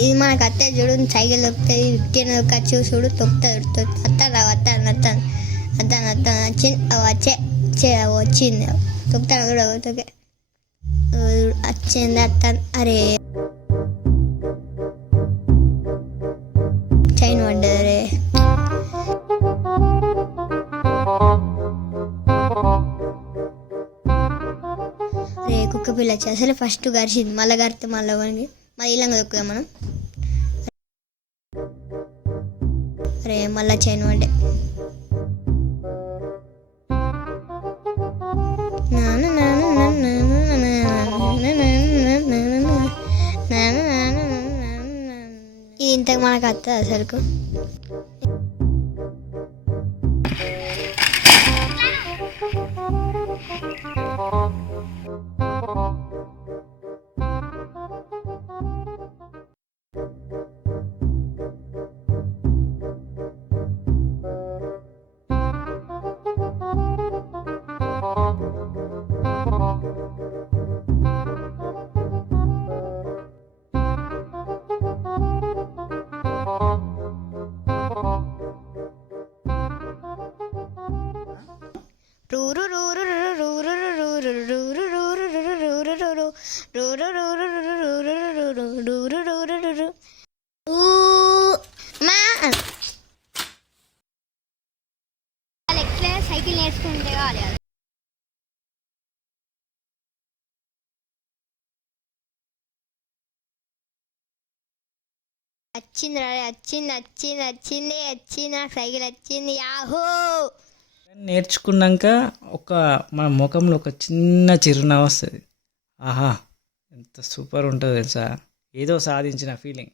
ఇది మనకు అత్త చూడు సైకిల్ దొక్కుతుంది విట్టిన ఖర్చు చూడు తొక్కుతుంది అత్తాను వచ్చింది తొక్కుతాను కూడా తొక్కే వచ్చింది అత్తాను. అరే చైన్ పడ్డది రే. రే కుక్క పిల్ల వచ్చి అసలు ఫస్ట్ గరిచింది మళ్ళీ గరితే మళ్ళీ మళ్ళీ ఇలాగ దొక్కుదాం మనం. అరే మళ్ళీ చైన్ పడ్డే. ఇది ఇంతకు మనకు వస్తుంది అసలుకు. సైకిల్ నేర్చుకుంటే కావాలి. వచ్చింది నాకు సైకిల్ వచ్చింది. యాహో నేర్చుకున్నాక మన ముఖంలో ఒక చిన్న చిరునవ్వు వస్తుంది. ఆహా ఎంత సూపర్ ఉంటుంది తెలుసా, ఏదో సాధించిన ఫీలింగ్.